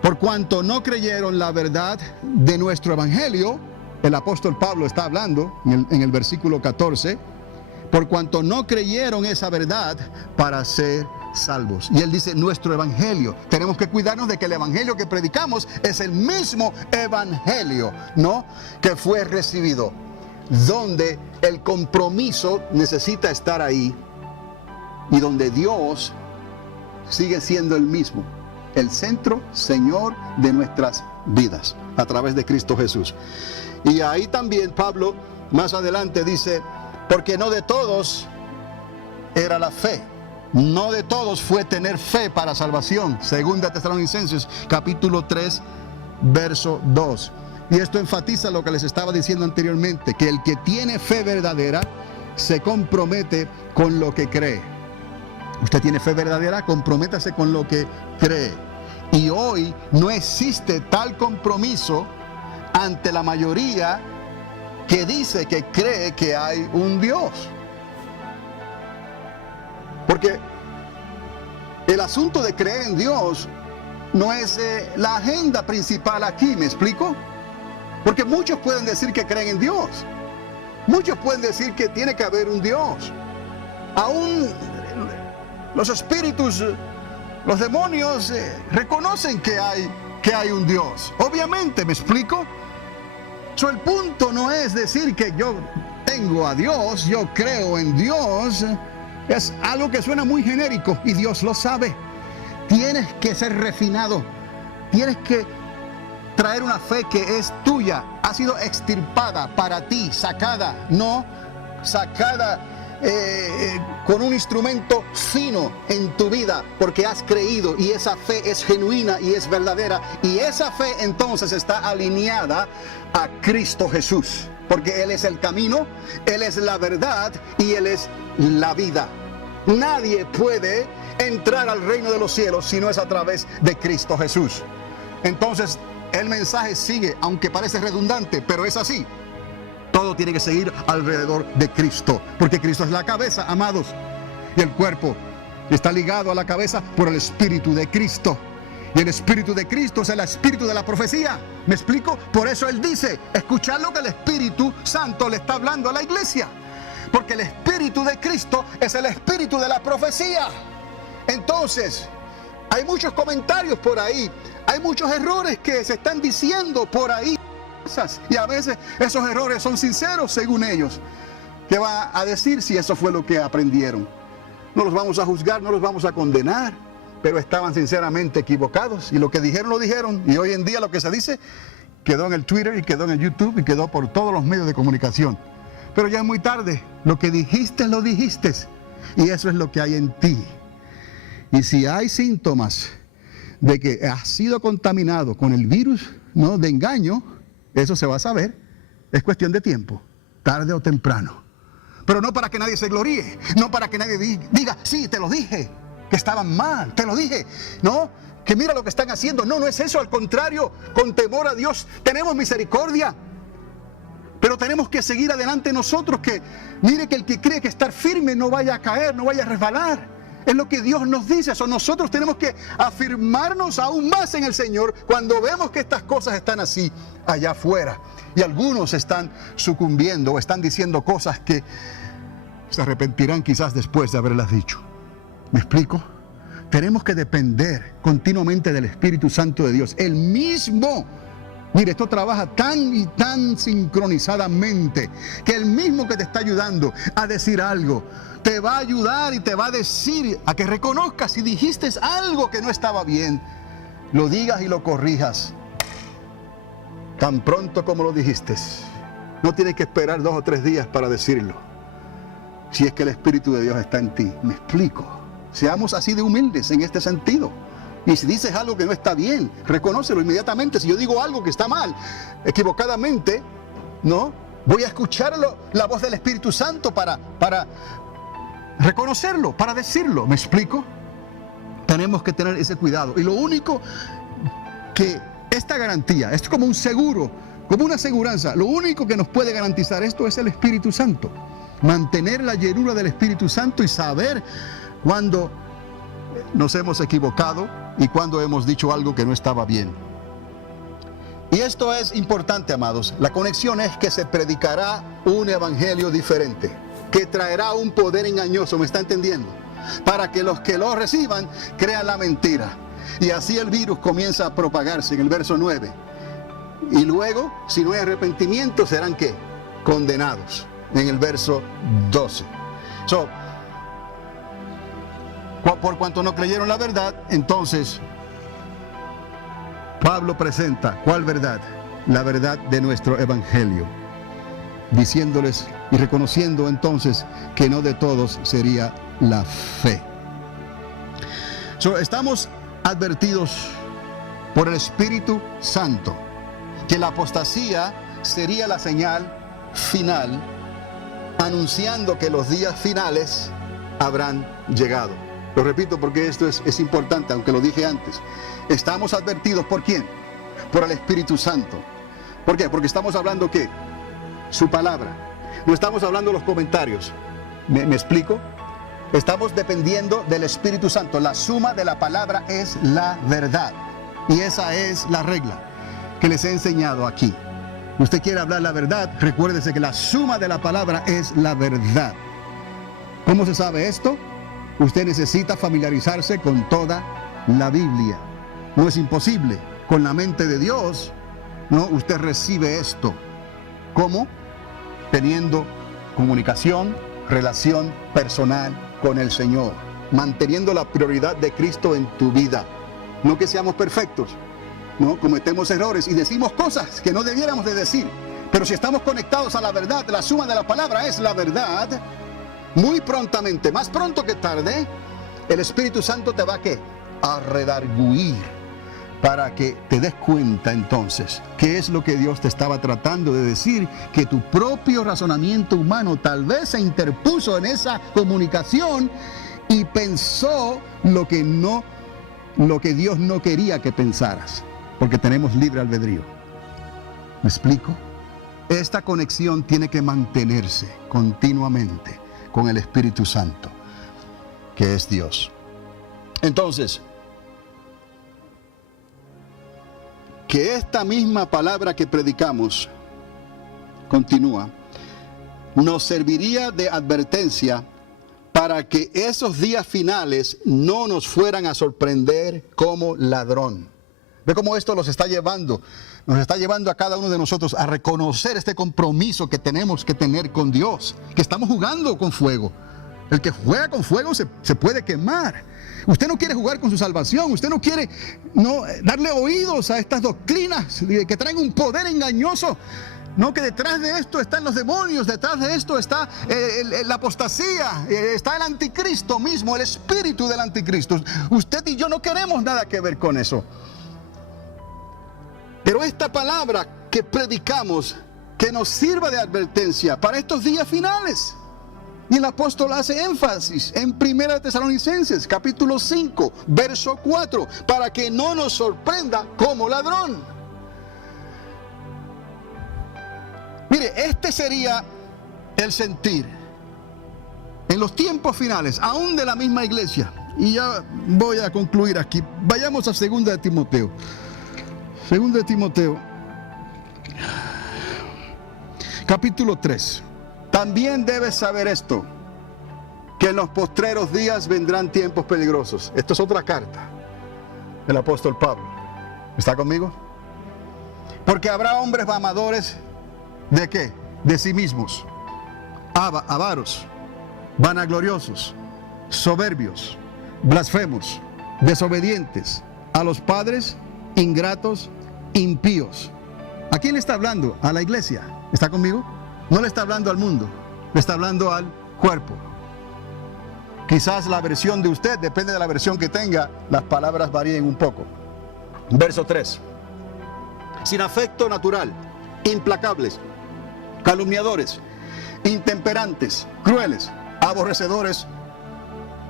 Por cuanto no creyeron la verdad de nuestro evangelio, el apóstol Pablo está hablando en el versículo 14, por cuanto no creyeron esa verdad para ser salvos. Y él dice nuestro evangelio. Tenemos que cuidarnos de que el evangelio que predicamos es el mismo evangelio, que fue recibido, donde el compromiso necesita estar ahí y donde Dios sigue siendo el mismo, el centro, Señor de nuestras vidas, a través de Cristo Jesús. Y ahí también Pablo más adelante dice, porque no de todos era la fe. No de todos fue tener fe para salvación. 2 Tesalonicenses capítulo 3 verso 2. Y esto enfatiza lo que les estaba diciendo anteriormente, que el que tiene fe verdadera se compromete con lo que cree. Usted tiene fe verdadera, comprométase con lo que cree. Y hoy no existe tal compromiso ante la mayoría que dice que cree que hay un Dios. Porque el asunto de creer en Dios no es la agenda principal aquí, ¿me explico? Porque muchos pueden decir que creen en Dios. Muchos pueden decir que tiene que haber un Dios. Aún los espíritus, los demonios reconocen que hay un Dios. Obviamente, ¿me explico? El punto no es decir que yo tengo a Dios, yo creo en Dios. Es algo que suena muy genérico y Dios lo sabe. Tienes que ser refinado. Tienes que traer una fe que es tuya. Ha sido extirpada para ti, sacada con un instrumento fino en tu vida, porque has creído y esa fe es genuina y es verdadera. Y esa fe entonces está alineada a Cristo Jesús, porque Él es el camino, Él es la verdad y Él es la vida. Nadie puede entrar al reino de los cielos si no es a través de Cristo Jesús. Entonces el mensaje sigue, aunque parece redundante, pero es así. Todo tiene que seguir alrededor de Cristo, porque Cristo es la cabeza, amados, y el cuerpo está ligado a la cabeza por el Espíritu de Cristo. Y el Espíritu de Cristo es el Espíritu de la profecía. ¿Me explico? Por eso Él dice, escuchad lo que el Espíritu Santo le está hablando a la iglesia. Porque el Espíritu de Cristo es el Espíritu de la profecía. Entonces, hay muchos comentarios por ahí, hay muchos errores que se están diciendo por ahí, Y a veces esos errores son sinceros según ellos. ¿Qué va a decir si eso fue lo que aprendieron? No los vamos a juzgar, no los vamos a condenar, pero estaban sinceramente equivocados. Y lo que dijeron, lo dijeron. Y hoy en día lo que se dice quedó en el Twitter y quedó en el YouTube y quedó por todos los medios de comunicación. Pero ya es muy tarde. Lo que dijiste, lo dijiste. Y eso es lo que hay en ti. Y si hay síntomas de que has sido contaminado con el virus, ¿no?, de engaño, eso se va a saber. Es cuestión de tiempo, tarde o temprano. Pero no para que nadie se gloríe, no para que nadie diga, sí, te lo dije, que estaban mal, te lo dije, ¿no? Que mira lo que están haciendo. No, no es eso, al contrario, con temor a Dios tenemos misericordia. Pero tenemos que seguir adelante nosotros, que mire que el que cree que estar firme no vaya a caer, no vaya a resbalar. Es lo que Dios nos dice. Eso nosotros tenemos que afirmarnos aún más en el Señor cuando vemos que estas cosas están así allá afuera. Y algunos están sucumbiendo o están diciendo cosas que se arrepentirán quizás después de haberlas dicho. ¿Me explico? Tenemos que depender continuamente del Espíritu Santo de Dios. El mismo, mire, esto trabaja tan y tan sincronizadamente que el mismo que te está ayudando a decir algo, te va a ayudar y te va a decir a que reconozcas si dijiste algo que no estaba bien, lo digas y lo corrijas tan pronto como lo dijiste. No tienes que esperar 2 o 3 días para decirlo, si es que el Espíritu de Dios está en ti. ¿Me explico? Seamos así de humildes en este sentido. Y si dices algo que no está bien, reconócelo inmediatamente. Si yo digo algo que está mal, equivocadamente, ¿no?, voy a escucharlo, la voz del Espíritu Santo para reconocerlo, para decirlo. ¿Me explico? Tenemos que tener ese cuidado. Y lo único que esta garantía, esto es como un seguro, como una aseguranza, lo único que nos puede garantizar esto es el Espíritu Santo. Mantener la llenura del Espíritu Santo y saber cuando nos hemos equivocado y cuando hemos dicho algo que no estaba bien. Y esto es importante, amados. La conexión es que se predicará un evangelio diferente, que traerá un poder engañoso, ¿me está entendiendo? Para que los que lo reciban crean la mentira. Y así el virus comienza a propagarse en el verso 9. Y luego, si no hay arrepentimiento, ¿serán qué? Condenados, en el verso 12. Por cuanto no creyeron la verdad, entonces Pablo presenta, ¿cuál verdad? La verdad de nuestro evangelio, diciéndoles y reconociendo entonces que no de todos sería la fe. Estamos advertidos por el Espíritu Santo que la apostasía sería la señal final, anunciando que los días finales habrán llegado. Lo repito porque esto es importante, aunque lo dije antes. Estamos advertidos, ¿por quién? Por el Espíritu Santo. ¿Por qué? Porque estamos hablando, ¿qué? Su palabra. No estamos hablando los comentarios. ¿Me explico? Estamos dependiendo del Espíritu Santo. La suma de la palabra es la verdad. Y esa es la regla que les he enseñado aquí. Usted quiere hablar la verdad, recuérdese que la suma de la palabra es la verdad. ¿Cómo se sabe esto? Usted necesita familiarizarse con toda la Biblia. No es imposible. Con la mente de Dios, ¿no?, usted recibe esto. ¿Cómo? Teniendo comunicación, relación personal con el Señor, manteniendo la prioridad de Cristo en tu vida. No que seamos perfectos, no cometemos errores y decimos cosas que no debiéramos de decir, pero si estamos conectados a la verdad, la suma de la palabra es la verdad. Muy prontamente, más pronto que tarde, el Espíritu Santo te va a ¿qué? A redarguir, para que te des cuenta entonces qué es lo que Dios te estaba tratando de decir, que tu propio razonamiento humano tal vez se interpuso en esa comunicación y pensó lo que Dios no quería que pensaras, porque tenemos libre albedrío. ¿Me explico? Esta conexión tiene que mantenerse continuamente con el Espíritu Santo, que es Dios. Entonces, que esta misma palabra que predicamos, continúa, nos serviría de advertencia para que esos días finales no nos fueran a sorprender como ladrón. Ve cómo esto nos está llevando a cada uno de nosotros a reconocer este compromiso que tenemos que tener con Dios, que estamos jugando con fuego. El que juega con fuego se puede quemar. Usted no quiere jugar con su salvación, usted no quiere darle oídos a estas doctrinas que traen un poder engañoso. No, que detrás de esto están los demonios, detrás de esto está la apostasía, está el anticristo mismo, el espíritu del anticristo. Usted y yo no queremos nada que ver con eso. Pero esta palabra que predicamos, que nos sirva de advertencia para estos días finales. Y el apóstol hace énfasis en 1 Tesalonicenses, capítulo 5, verso 4, para que no nos sorprenda como ladrón. Mire, este sería el sentir en los tiempos finales, aún de la misma iglesia. Y ya voy a concluir aquí. Vayamos a 2 de Timoteo. 2 de Timoteo, capítulo 3. También debes saber esto, que en los postreros días vendrán tiempos peligrosos. Esto es otra carta del apóstol Pablo. ¿Está conmigo? Porque habrá hombres amadores, ¿de qué? De sí mismos, avaros, vanagloriosos, soberbios, blasfemos, desobedientes a los padres, ingratos, impíos. ¿A quién le está hablando? A la iglesia. ¿Está conmigo? No le está hablando al mundo, le está hablando al cuerpo. Quizás la versión de usted, depende de la versión que tenga, las palabras varíen un poco. Verso 3. Sin afecto natural, implacables, calumniadores, intemperantes, crueles, aborrecedores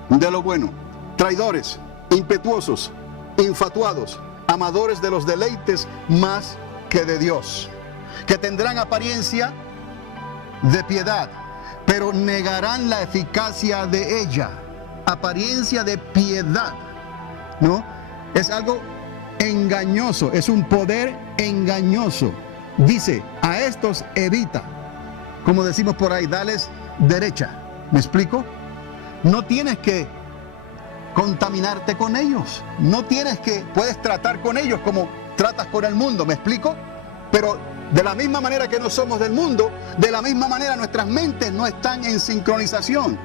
de lo bueno, traidores, impetuosos, infatuados, amadores de los deleites más que de Dios, que tendrán apariencia de piedad, pero negarán la eficacia de ella. Apariencia de piedad, ¿no? Es algo engañoso, es un poder engañoso. Dice, a estos evita, como decimos por ahí, dales derecha. ¿Me explico? No tienes que contaminarte con ellos, puedes tratar con ellos como tratas con el mundo. ¿Me explico? Pero de la misma manera que no somos del mundo, de la misma manera nuestras mentes no están en sincronización.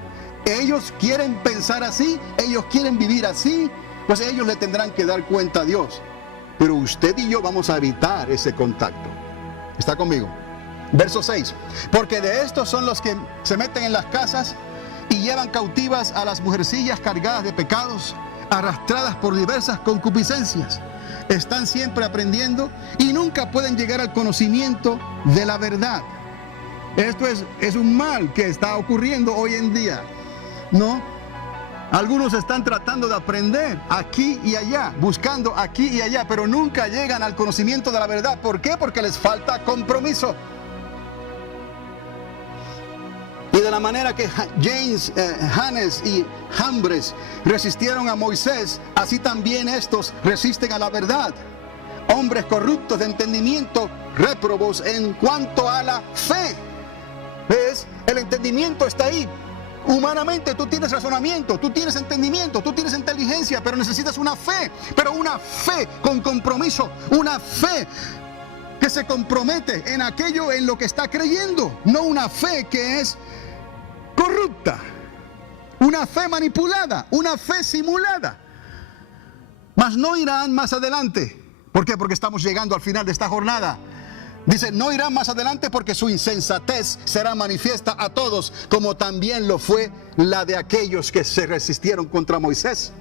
Ellos quieren pensar así, ellos quieren vivir así, pues ellos le tendrán que dar cuenta a Dios. Pero usted y yo vamos a evitar ese contacto. ¿Está conmigo? Verso 6. Porque de estos son los que se meten en las casas y llevan cautivas a las mujercillas cargadas de pecados, arrastradas por diversas concupiscencias. Están siempre aprendiendo y nunca pueden llegar al conocimiento de la verdad. Esto es un mal que está ocurriendo hoy en día, ¿no? Algunos están tratando de aprender aquí y allá, buscando aquí y allá, pero nunca llegan al conocimiento de la verdad. ¿Por qué? Porque les falta compromiso. Y de la manera que Janes y Jambres resistieron a Moisés, así también estos resisten a la verdad. Hombres corruptos de entendimiento, réprobos en cuanto a la fe. ¿Ves? El entendimiento está ahí. Humanamente tú tienes razonamiento, tú tienes entendimiento, tú tienes inteligencia, pero necesitas una fe. Pero una fe con compromiso, una fe que se compromete en aquello en lo que está creyendo. No una fe que es corrupta, una fe manipulada, una fe simulada. Mas no irán más adelante. ¿Por qué? Porque estamos llegando al final de esta jornada. Dice, no irán más adelante porque su insensatez será manifiesta a todos, como también lo fue la de aquellos que se resistieron contra Moisés.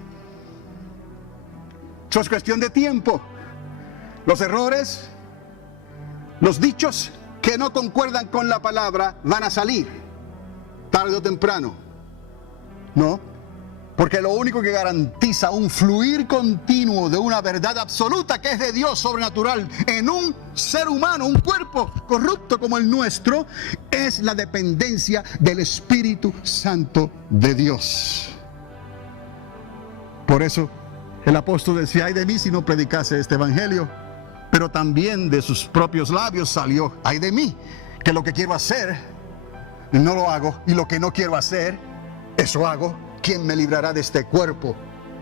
Eso es cuestión de tiempo. Los errores, los dichos que no concuerdan con la palabra van a salir, tarde o temprano. ¿No? Porque lo único que garantiza un fluir continuo de una verdad absoluta que es de Dios sobrenatural en un ser humano, un cuerpo corrupto como el nuestro, es la dependencia del Espíritu Santo de Dios. Por eso el apóstol decía, ay de mí si no predicase este evangelio. Pero también de sus propios labios salió, ay de mí, que lo que quiero hacer no lo hago, y lo que no quiero hacer, eso hago. ¿Quién me librará de este cuerpo,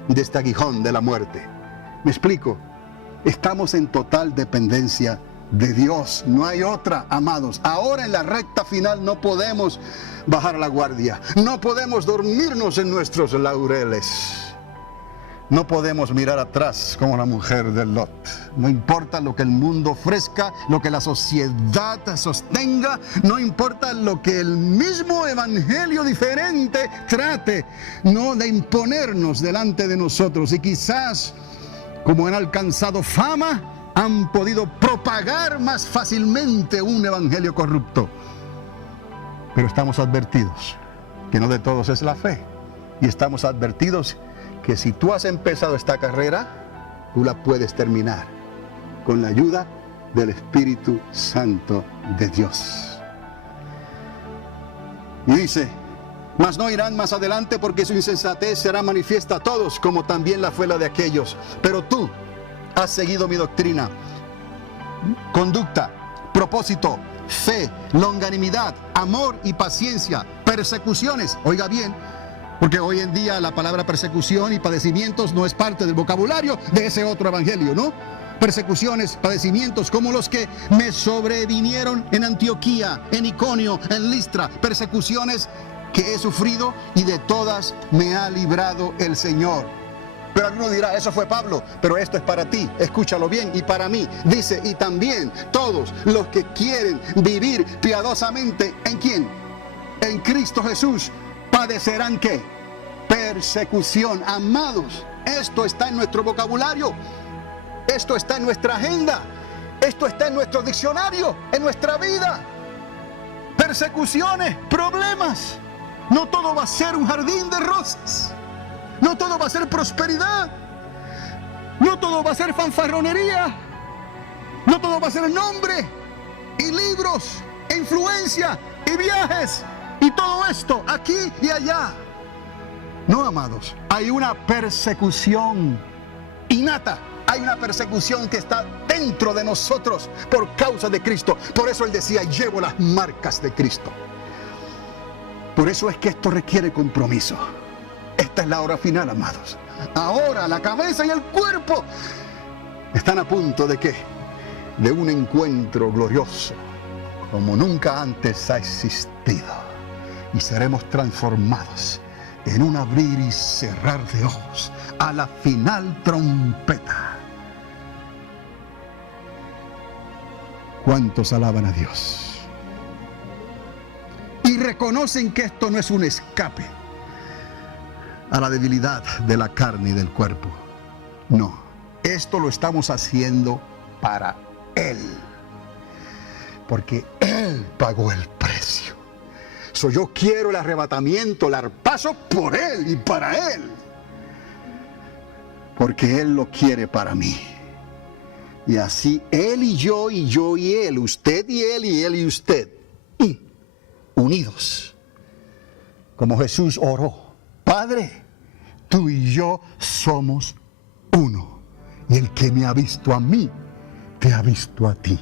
de este aguijón de la muerte? ¿Me explico? Estamos en total dependencia de Dios. No hay otra, amados. Ahora en la recta final no podemos bajar la guardia. No podemos dormirnos en nuestros laureles. No podemos mirar atrás como la mujer de Lot. No importa lo que el mundo ofrezca, lo que la sociedad sostenga, no importa lo que el mismo evangelio diferente trate, no de imponernos delante de nosotros. Y quizás, como han alcanzado fama, han podido propagar más fácilmente un evangelio corrupto. Pero estamos advertidos que no de todos es la fe. Y estamos advertidos que si tú has empezado esta carrera, tú la puedes terminar con la ayuda del Espíritu Santo de Dios. Y dice: mas no irán más adelante, porque su insensatez será manifiesta a todos, como también la fue la de aquellos. Pero tú has seguido mi doctrina, conducta, propósito, fe, longanimidad, amor y paciencia, persecuciones. Oiga bien, porque hoy en día la palabra persecución y padecimientos no es parte del vocabulario de ese otro evangelio, ¿no? Persecuciones, padecimientos como los que me sobrevinieron en Antioquía, en Iconio, en Listra. Persecuciones que he sufrido y de todas me ha librado el Señor. Pero alguno dirá: eso fue Pablo, pero esto es para ti, escúchalo bien, y para mí. Dice: y también todos los que quieren vivir piadosamente, ¿en quién? En Cristo Jesús, padecerán ¿qué? Persecución. Amados, esto está en nuestro vocabulario, esto está en nuestra agenda, esto está en nuestro diccionario, en nuestra vida. Persecuciones, problemas. No todo va a ser un jardín de rosas. No todo va a ser prosperidad. No todo va a ser fanfarronería. No todo va a ser nombre y libros, e influencia y viajes y todo esto aquí y allá. No, amados, hay una persecución innata. Hay una persecución que está dentro de nosotros por causa de Cristo. Por eso Él decía: llevo las marcas de Cristo. Por eso es que esto requiere compromiso. Esta es la hora final, amados. Ahora la cabeza y el cuerpo están a punto de ¿qué? De un encuentro glorioso como nunca antes ha existido. Y seremos transformados en un abrir y cerrar de ojos a la final trompeta. ¿Cuántos alaban a Dios? Y reconocen que esto no es un escape a la debilidad de la carne y del cuerpo. No, esto lo estamos haciendo para Él, porque Él pagó el precio. Yo quiero el arrebatamiento, el arpazo por Él y para Él, porque Él lo quiere para mí. Y así Él y yo y Él, usted y Él y usted, unidos, como Jesús oró: Padre, tú y yo somos uno, y el que me ha visto a mí, te ha visto a ti.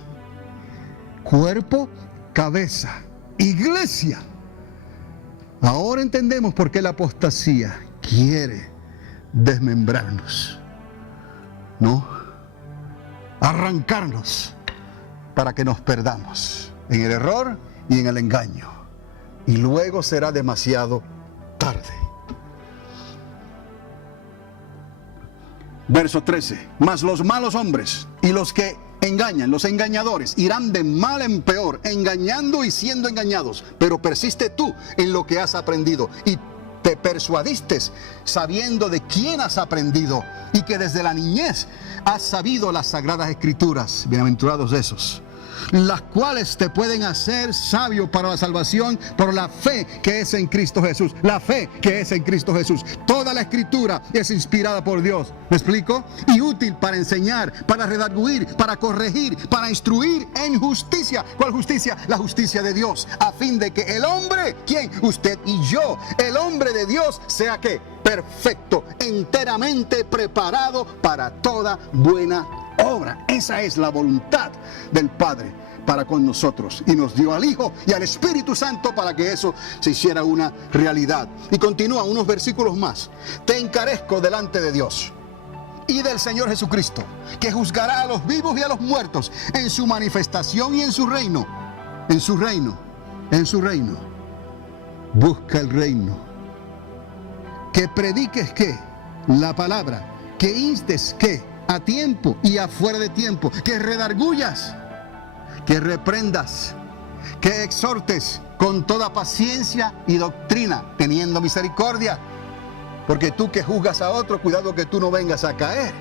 Cuerpo, cabeza, iglesia. Ahora entendemos por qué la apostasía quiere desmembrarnos, ¿no? Arrancarnos para que nos perdamos en el error y en el engaño. Y luego será demasiado tarde. Verso 13. Mas los malos hombres y los que engañan, los engañadores, irán de mal en peor, engañando y siendo engañados. Pero persiste tú en lo que has aprendido y te persuadiste, sabiendo de quién has aprendido y que desde la niñez has sabido las sagradas escrituras. Bienaventurados esos, las cuales te pueden hacer sabio para la salvación por la fe que es en Cristo Jesús. La fe que es en Cristo Jesús. Toda la escritura es inspirada por Dios. ¿Me explico? Y útil para enseñar, para redarguir, para corregir, para instruir en justicia. ¿Cuál justicia? La justicia de Dios, a fin de que el hombre, ¿quién? Usted y yo, el hombre de Dios, sea ¿qué? Perfecto, enteramente preparado para toda buena obra. Esa es la voluntad del Padre para con nosotros, y nos dio al Hijo y al Espíritu Santo para que eso se hiciera una realidad. Y continúa unos versículos más: te encarezco delante de Dios y del Señor Jesucristo, que juzgará a los vivos y a los muertos en su manifestación y en su reino. En su reino, en su reino. Busca el reino. Que prediques ¿qué? La palabra. Que instes ¿qué? A tiempo y afuera de tiempo. Que redargullas. Que reprendas. Que exhortes con toda paciencia y doctrina, teniendo misericordia. Porque tú que juzgas a otro, cuidado que tú no vengas a caer.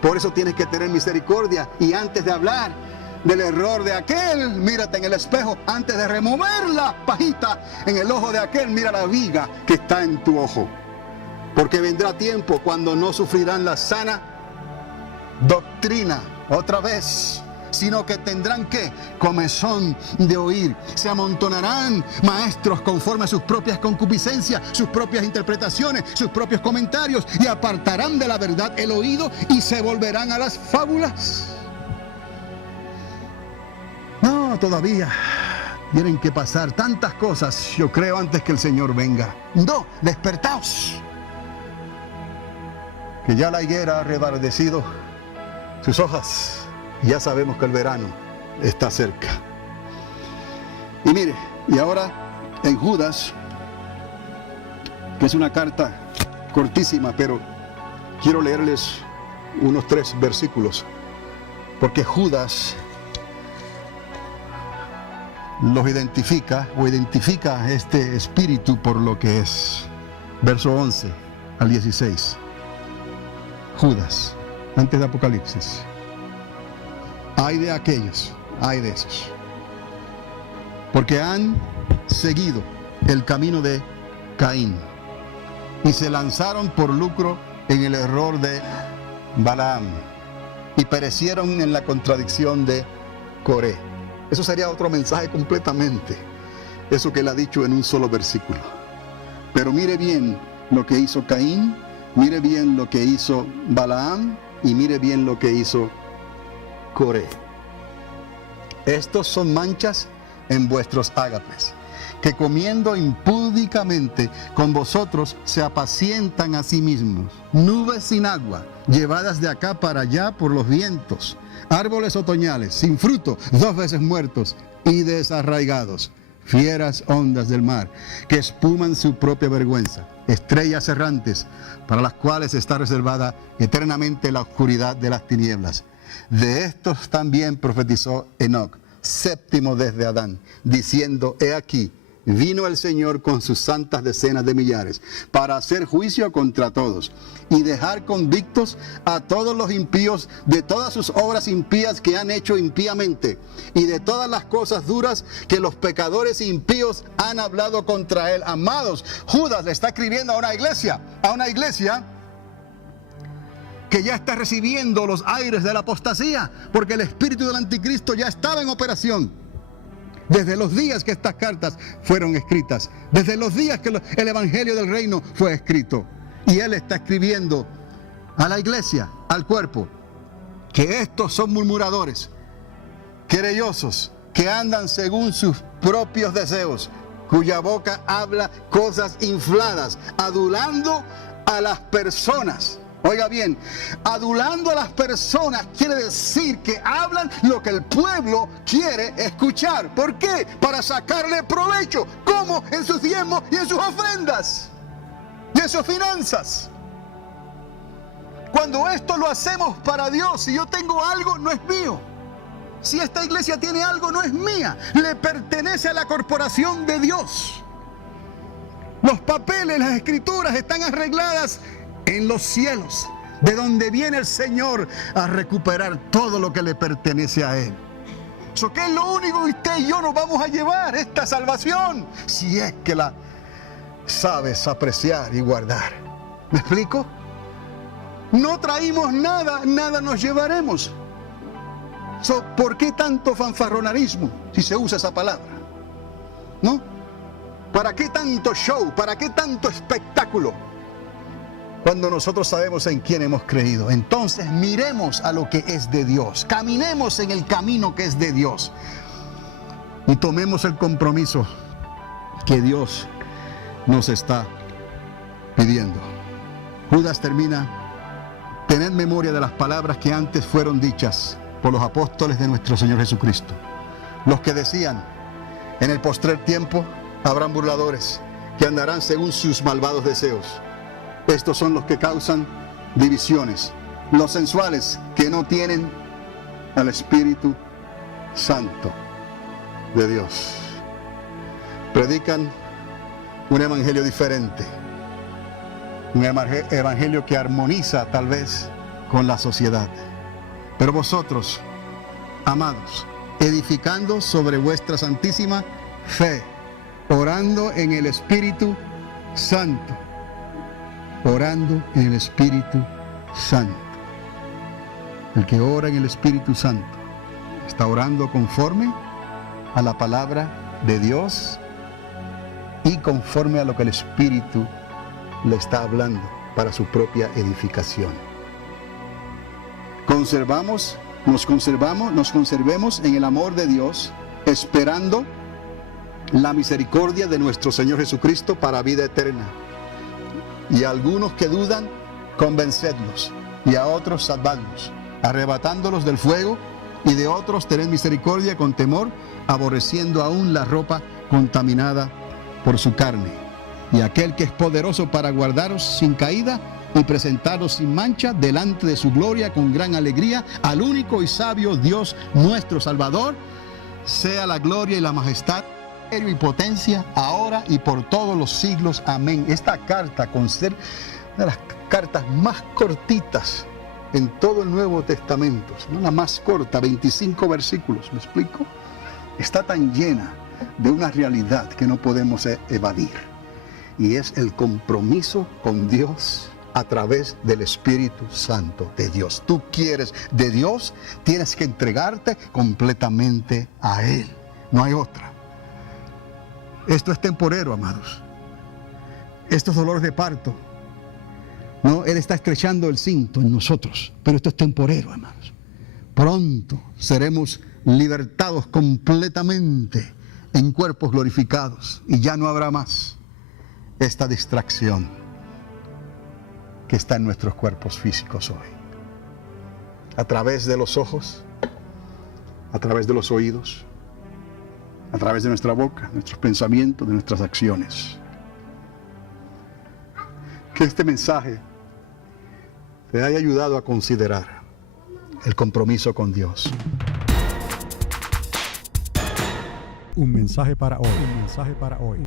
Por eso tienes que tener misericordia. Y antes de hablar del error de aquel, mírate en el espejo. Antes de remover la pajita en el ojo de aquel, mira la viga que está en tu ojo. Porque vendrá tiempo cuando no sufrirán la sana doctrina otra vez, sino que tendrán que comezón de oír. Se amontonarán maestros conforme a sus propias concupiscencias, sus propias interpretaciones, sus propios comentarios, y apartarán de la verdad el oído y se volverán a las fábulas. No, todavía tienen que pasar tantas cosas, yo creo, antes que el Señor venga. No, despertaos, que ya la higuera ha reverdecido sus hojas. Ya sabemos que el verano está cerca. Y mire, y ahora en Judas, que es una carta cortísima, pero quiero leerles unos 3 versículos, porque Judas los identifica este espíritu por lo que es. Verso 11 al 16. Judas, antes de Apocalipsis. Ay de aquellos, ay de esos, porque han seguido el camino de Caín y se lanzaron por lucro en el error de Balaam y perecieron en la contradicción de Coré. Eso sería otro mensaje completamente, eso que él ha dicho en un solo versículo. Pero mire bien lo que hizo Caín, mire bien lo que hizo Balaam y mire bien lo que hizo Coré. Estos son manchas en vuestros ágapes, que comiendo impúdicamente con vosotros se apacientan a sí mismos. Nubes sin agua, llevadas de acá para allá por los vientos. Árboles otoñales, sin fruto, 2 veces muertos y desarraigados. Fieras ondas del mar, que espuman su propia vergüenza. Estrellas errantes, para las cuales está reservada eternamente la oscuridad de las tinieblas. De estos también profetizó Enoc, 7º desde Adán, diciendo: he aquí, vino el Señor con sus santas decenas de millares, para hacer juicio contra todos, y dejar convictos a todos los impíos de todas sus obras impías que han hecho impíamente, y de todas las cosas duras que los pecadores impíos han hablado contra él. Amados, Judas le está escribiendo a una iglesia que ya está recibiendo los aires de la apostasía, porque el espíritu del anticristo ya estaba en operación desde los días que estas cartas fueron escritas, desde los días que el evangelio del reino fue escrito. Y él está escribiendo a la iglesia, al cuerpo, que estos son murmuradores, querellosos, que andan según sus propios deseos, cuya boca habla cosas infladas, adulando a las personas. Oiga bien, adulando a las personas quiere decir que hablan lo que el pueblo quiere escuchar. ¿Por qué? Para sacarle provecho. ¿Cómo? En sus diezmos y en sus ofrendas y en sus finanzas. Cuando esto lo hacemos para Dios, si yo tengo algo, no es mío. Si esta iglesia tiene algo, no es mía. Le pertenece a la corporación de Dios. Los papeles, las escrituras están arregladas en los cielos, de donde viene el Señor a recuperar todo lo que le pertenece a Él. Eso que es lo único que usted y yo nos vamos a llevar, esta salvación, si es que la sabes apreciar y guardar. ¿Me explico? No traímos nada, nada nos llevaremos. ¿Por qué tanto fanfarronarismo si se usa esa palabra? ¿No? ¿Para qué tanto show? ¿Para qué tanto espectáculo? Cuando nosotros sabemos en quién hemos creído. Entonces miremos a lo que es de Dios, caminemos en el camino que es de Dios y tomemos el compromiso que Dios nos está pidiendo. Judas termina tened memoria de las palabras que antes fueron dichas por los apóstoles de nuestro Señor Jesucristo, los que decían: en el postrer tiempo habrán burladores que andarán según sus malvados deseos. Estos son los que causan divisiones, los sensuales que no tienen al Espíritu Santo de Dios. Predican un evangelio diferente, un evangelio que armoniza tal vez con la sociedad. Pero vosotros, amados, edificando sobre vuestra santísima fe, orando en el Espíritu Santo, orando en el Espíritu Santo. El que ora en el Espíritu Santo está orando conforme a la palabra de Dios y conforme a lo que el Espíritu le está hablando para su propia edificación. Nos conservemos en el amor de Dios, esperando la misericordia de nuestro Señor Jesucristo para vida eterna. Y a algunos que dudan, convencedlos, y a otros salvadlos, arrebatándolos del fuego, y de otros tened misericordia con temor, aborreciendo aún la ropa contaminada por su carne. Y aquel que es poderoso para guardaros sin caída y presentaros sin mancha delante de su gloria con gran alegría, al único y sabio Dios nuestro Salvador, sea la gloria y la majestad y potencia ahora y por todos los siglos. Amén. Esta carta, con ser una de las cartas más cortitas en todo el Nuevo Testamento, no la más corta, 25 versículos, ¿me explico? Está tan llena de una realidad que no podemos evadir, y es el compromiso con Dios a través del Espíritu Santo de Dios. Tú quieres de Dios, tienes que entregarte completamente a Él, no hay otra. Esto es temporero, amados. Estos dolores de parto, no, Él está estrechando el cinto en nosotros, pero esto es temporero, amados. Pronto seremos libertados completamente en cuerpos glorificados, y ya no habrá más esta distracción que está en nuestros cuerpos físicos hoy. A través de los ojos, a través de los oídos, a través de nuestra boca, nuestros pensamientos, de nuestras acciones. Que este mensaje te haya ayudado a considerar el compromiso con Dios. Un mensaje para hoy. Un mensaje para hoy.